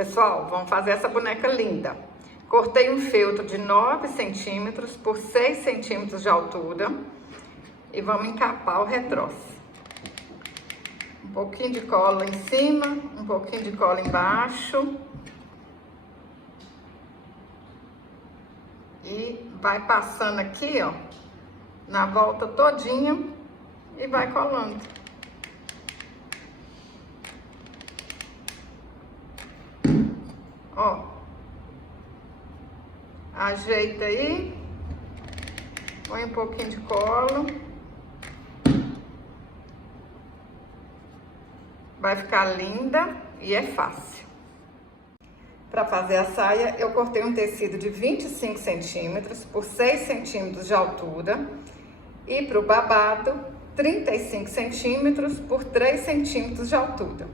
Pessoal, vamos fazer essa boneca linda. Cortei um feltro de 9 centímetros por 6 centímetros de altura e vamos encapar o retroço. Um pouquinho de cola em cima, um pouquinho de cola embaixo. E vai passando aqui, ó, na volta todinha e vai colando. Ó, ajeita aí, põe um pouquinho de cola. Vai ficar linda e é fácil. Para fazer a saia, eu cortei um tecido de 25 centímetros por 6 centímetros de altura e para o babado, 35 centímetros por 3 centímetros de altura.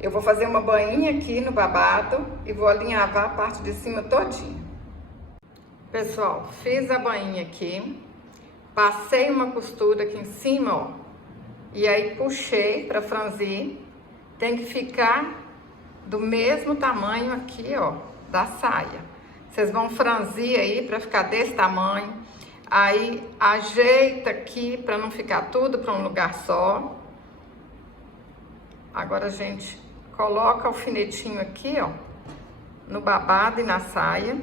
Eu vou fazer uma bainha aqui no babado e vou alinhavar a parte de cima todinha. Pessoal, fiz a bainha aqui, passei uma costura aqui em cima, ó, e aí puxei para franzir. Tem que ficar do mesmo tamanho aqui, ó, da saia. Vocês vão franzir aí para ficar desse tamanho. Aí ajeita aqui para não ficar tudo para um lugar só. Agora a gente coloca o alfinetinho aqui, ó, no babado e na saia.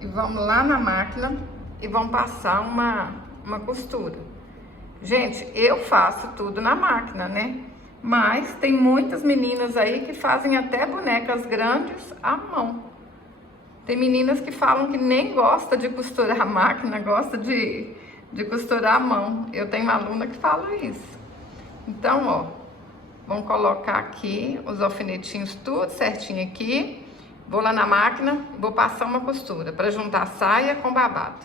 E vamos lá na máquina e vamos passar uma costura. Gente, eu faço tudo na máquina, né? Mas tem muitas meninas aí que fazem até bonecas grandes à mão. Tem meninas que falam que nem gosta de costurar a máquina, gosta de costurar a mão. Eu tenho uma aluna que fala isso. Então, ó, vamos colocar aqui os alfinetinhos tudo certinho aqui. Vou lá na máquina, vou passar uma costura para juntar a saia com babado.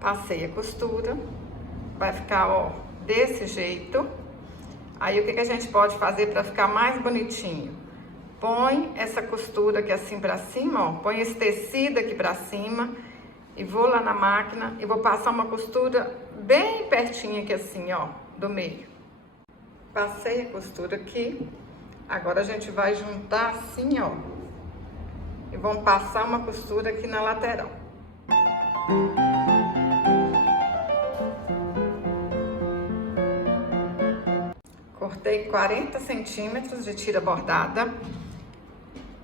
Passei a costura, vai ficar, ó, desse jeito. Aí o que a gente pode fazer para ficar mais bonitinho? Põe essa costura aqui assim pra cima, ó, põe esse tecido aqui pra cima e vou lá na máquina e vou passar uma costura bem pertinho aqui assim, ó, do meio. Passei a costura aqui, agora a gente vai juntar assim, ó, e vamos passar uma costura aqui na lateral. Cortei 40 centímetros de tira bordada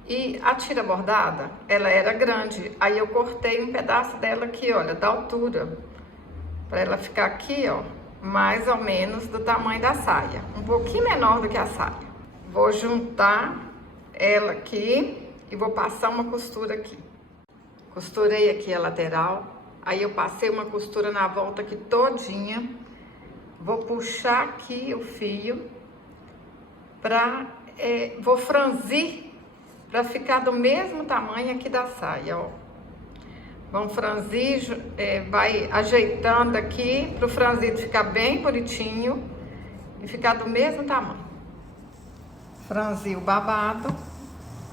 e a tira bordada, ela era grande, aí eu cortei um pedaço dela aqui, olha, da altura, para ela ficar aqui, ó, mais ou menos do tamanho da saia, um pouquinho menor do que a saia. Vou juntar ela aqui e vou passar uma costura aqui. Costurei aqui a lateral, aí eu passei uma costura na volta aqui todinha. Vou puxar aqui o fio vou franzir para ficar do mesmo tamanho aqui da saia, ó. Vamos franzir, vai ajeitando aqui para o franzido ficar bem bonitinho e ficar do mesmo tamanho. Franzi o babado,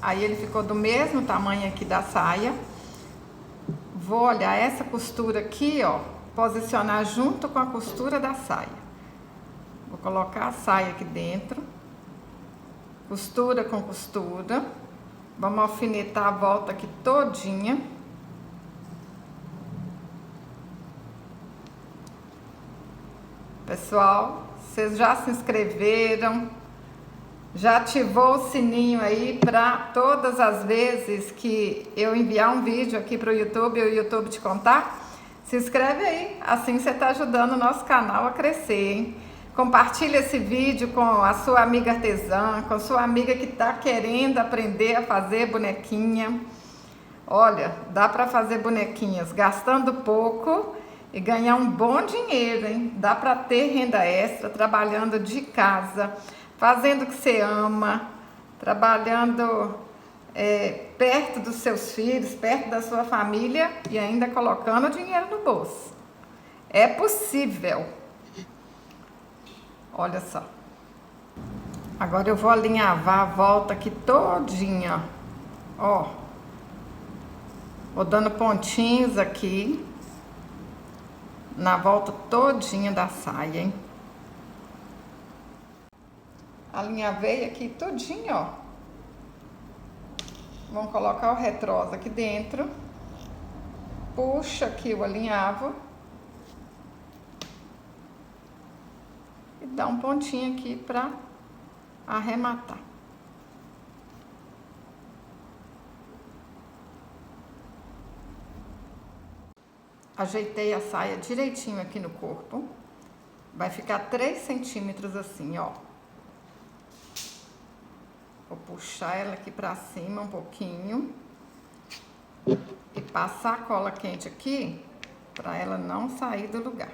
aí ele ficou do mesmo tamanho aqui da saia. Vou olhar essa costura aqui, ó, posicionar junto com a costura da saia. Vou colocar a saia aqui dentro, costura com costura, vamos alfinetar a volta aqui todinha. Pessoal, vocês já se inscreveram, já ativou o sininho aí para todas as vezes que eu enviar um vídeo aqui para o YouTube e o YouTube te contar? Se inscreve aí, assim você está ajudando o nosso canal a crescer, hein? Compartilha esse vídeo com a sua amiga artesã, com a sua amiga que está querendo aprender a fazer bonequinha. Olha, dá para fazer bonequinhas gastando pouco e ganhar um bom dinheiro, hein? Dá para ter renda extra trabalhando de casa, fazendo o que você ama, trabalhando perto dos seus filhos, perto da sua família e ainda colocando dinheiro no bolso. É possível. Olha só. Agora eu vou alinhavar a volta aqui todinha, ó. Vou dando pontinhos aqui. na volta todinha da saia, hein? Alinhavei aqui todinho, ó. Vamos colocar o retrosa aqui dentro. Puxa aqui o alinhavo. E dá um pontinho aqui pra arrematar. Ajeitei a saia direitinho aqui no corpo. Vai ficar 3 centímetros assim, ó. Vou puxar ela aqui pra cima um pouquinho. E passar a cola quente aqui, pra ela não sair do lugar.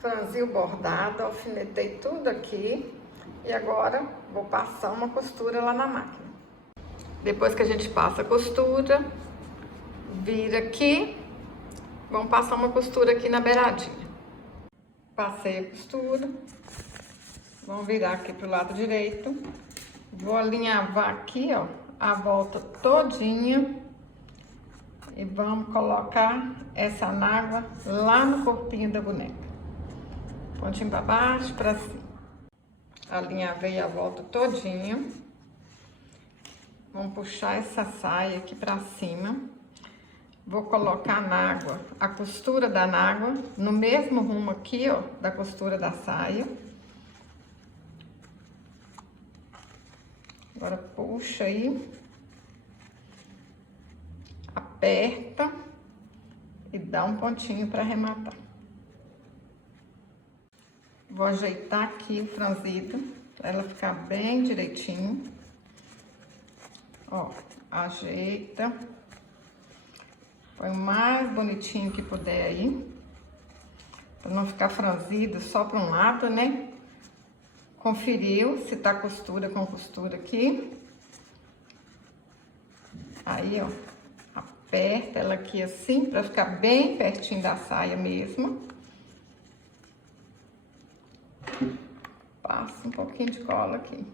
Franzi o bordado, alfinetei tudo aqui e agora vou passar uma costura lá na máquina. Depois que a gente passa a costura, vira aqui, vamos passar uma costura aqui na beiradinha. Passei a costura, vamos virar aqui pro lado direito, vou alinhavar aqui, ó, a volta todinha e vamos colocar essa anágua lá no corpinho da boneca. Pontinho pra baixo, pra cima. Alinhavei a volta todinha. Vamos puxar essa saia aqui pra cima. Vou colocar na água, a costura da água, no mesmo rumo aqui, ó, da costura da saia. Agora puxa aí. Aperta e dá um pontinho pra arrematar. Vou ajeitar aqui o franzido, pra ela ficar bem direitinho. Ó, ajeita. Põe o mais bonitinho que puder aí. Pra não ficar franzido só pra um lado, né? Conferiu se tá costura com costura aqui. Aí, ó, aperta ela aqui assim, pra ficar bem pertinho da saia mesmo. Passa um pouquinho de cola aqui.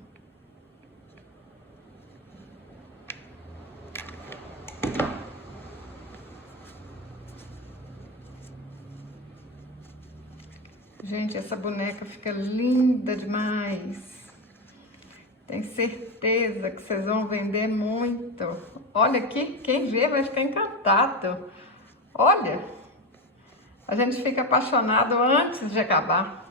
Gente, essa boneca fica linda demais. Tenho certeza que vocês vão vender muito. Olha aqui, quem vê vai ficar encantado. Olha, a gente fica apaixonado antes de acabar.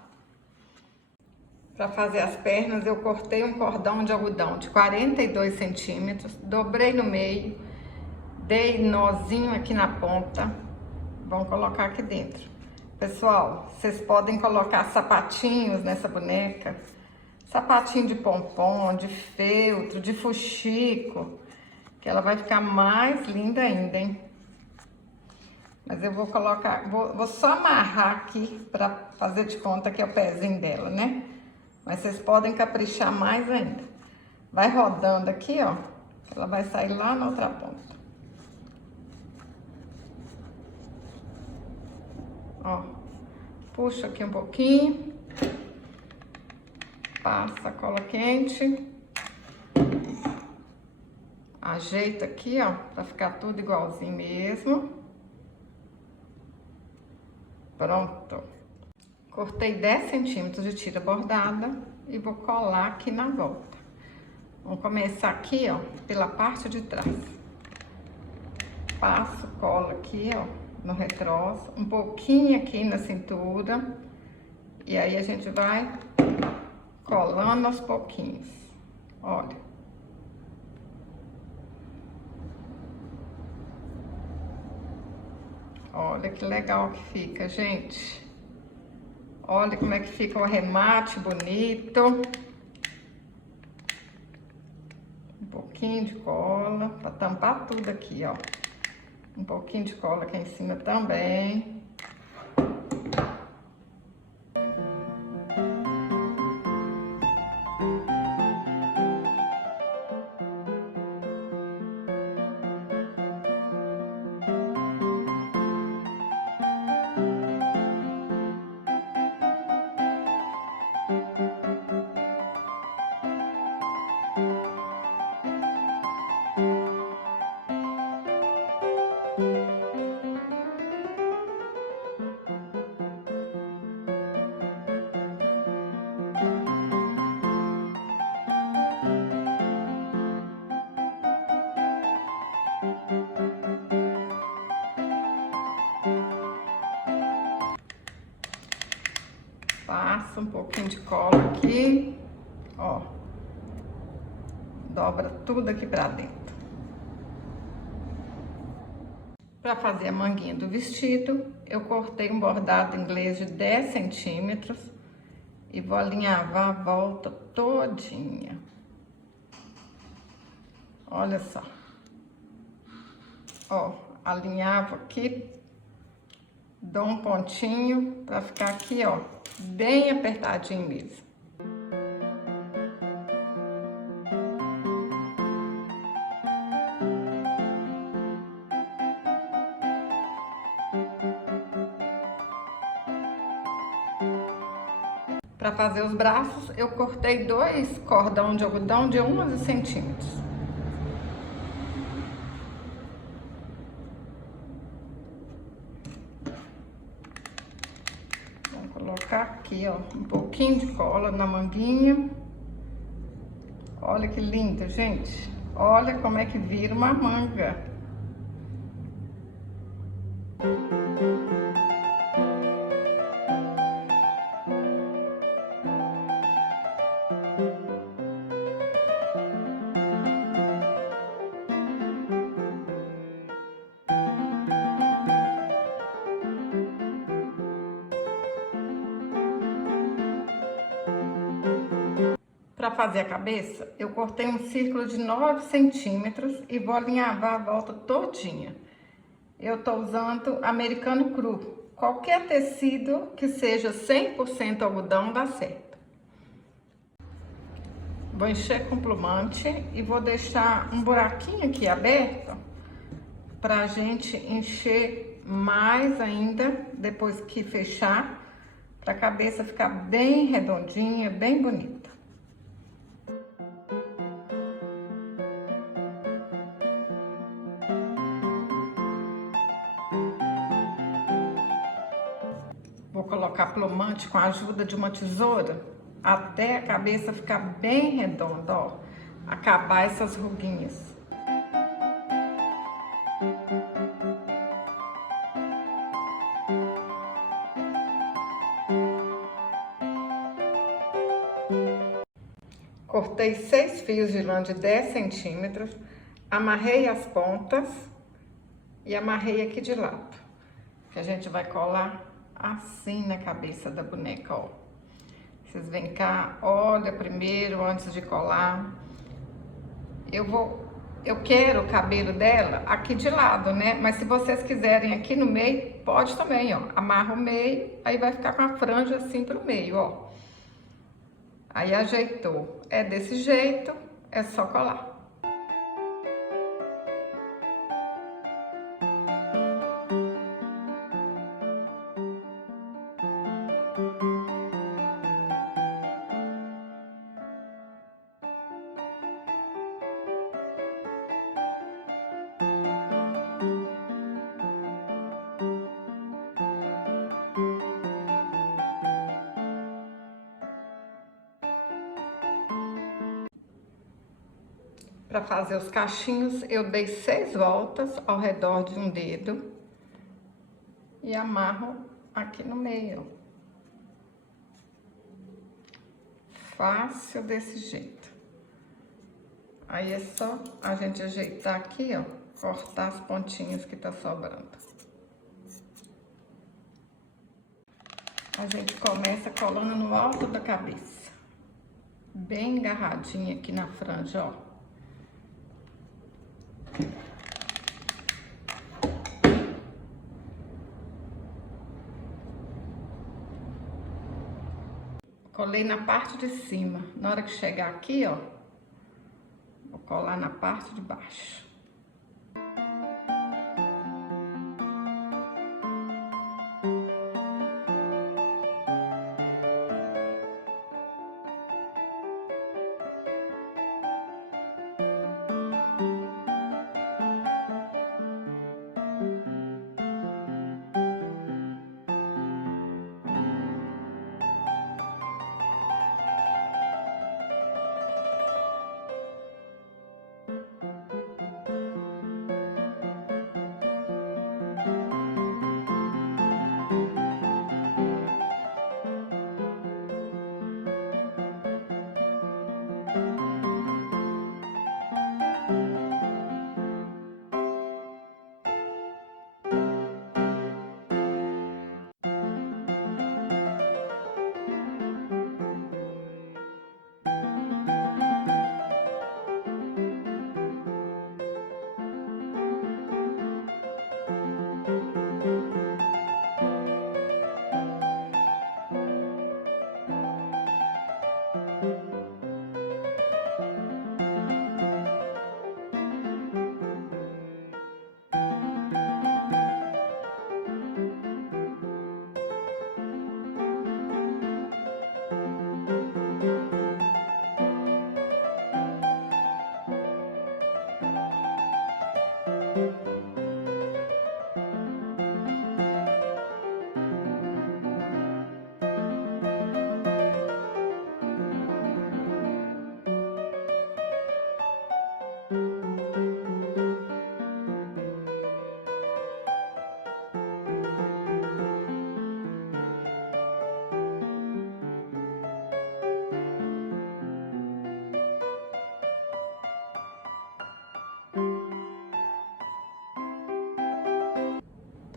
Para fazer as pernas, eu cortei um cordão de algodão de 42 centímetros, dobrei no meio, dei nozinho aqui na ponta, vamos colocar aqui dentro. Pessoal, vocês podem colocar sapatinhos nessa boneca, sapatinho de pompom, de feltro, de fuxico, que ela vai ficar mais linda ainda, hein? Mas eu vou colocar, vou só amarrar aqui para fazer de conta que é o pezinho dela, né? Mas vocês podem caprichar mais ainda. Vai rodando aqui, ó. Ela vai sair lá na outra ponta. Ó. Puxa aqui um pouquinho. Passa a cola quente. Ajeita aqui, ó. Pra ficar tudo igualzinho mesmo. Pronto. Cortei 10 centímetros de tira bordada e vou colar aqui na volta. Vamos começar aqui, ó, pela parte de trás. Passo cola aqui, ó, no retroço, um pouquinho aqui na cintura. E aí a gente vai colando aos pouquinhos. Olha. Olha que legal que fica, gente. Olha como é que fica o arremate bonito. Um pouquinho de cola para tampar tudo aqui, ó. Um pouquinho de cola aqui em cima também. Passa um pouquinho de cola aqui, ó. Dobra tudo aqui pra dentro. Para fazer a manguinha do vestido, eu cortei um bordado inglês de 10 centímetros e vou alinhavar a volta todinha. Olha só. Ó, alinhavo aqui, dou um pontinho para ficar aqui, ó, bem apertadinho mesmo. Para fazer os braços, eu cortei 2 cordão de algodão de 11 centímetros. Vou colocar aqui, ó, um pouquinho de cola na manguinha. Olha que lindo, gente. Olha como é que vira uma manga. Para fazer a cabeça, eu cortei um círculo de 9 centímetros e vou alinhavar a volta todinha. Eu tô usando americano cru. Qualquer tecido que seja 100% algodão dá certo. Vou encher com plumante e vou deixar um buraquinho aqui aberto pra gente encher mais ainda depois que fechar, pra cabeça ficar bem redondinha, bem bonita. Vou colocar plumante com a ajuda de uma tesoura até a cabeça ficar bem redonda, ó. Acabar essas ruguinhas. Cortei 6 fios de lã de 10 centímetros, amarrei as pontas e amarrei aqui de lado. Que a gente vai colar assim na cabeça da boneca, ó. Vocês vêm cá, olha primeiro antes de colar. Eu quero o cabelo dela aqui de lado, né? Mas se vocês quiserem aqui no meio, pode também, ó. Amarra o meio, aí vai ficar com a franja assim pro meio, ó. Aí ajeitou. É desse jeito, é só colar. Para fazer os cachinhos, eu dei 6 voltas ao redor de um dedo e amarro aqui no meio. Fácil desse jeito. Aí é só a gente ajeitar aqui, ó, cortar as pontinhas que tá sobrando. A gente começa colando no alto da cabeça, bem agarradinha aqui na franja, ó. Colei na parte de cima. Na hora que chegar aqui, ó, vou colar na parte de baixo.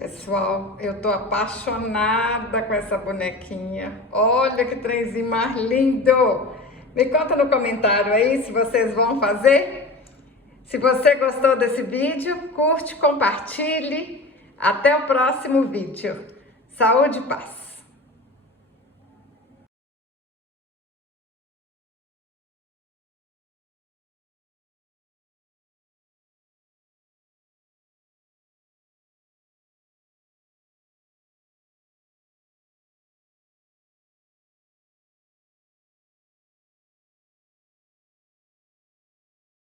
Pessoal, eu tô apaixonada com essa bonequinha. Olha que trenzinho mais lindo! Me conta no comentário aí se vocês vão fazer. Se você gostou desse vídeo, curte, compartilhe. Até o próximo vídeo. Saúde e paz!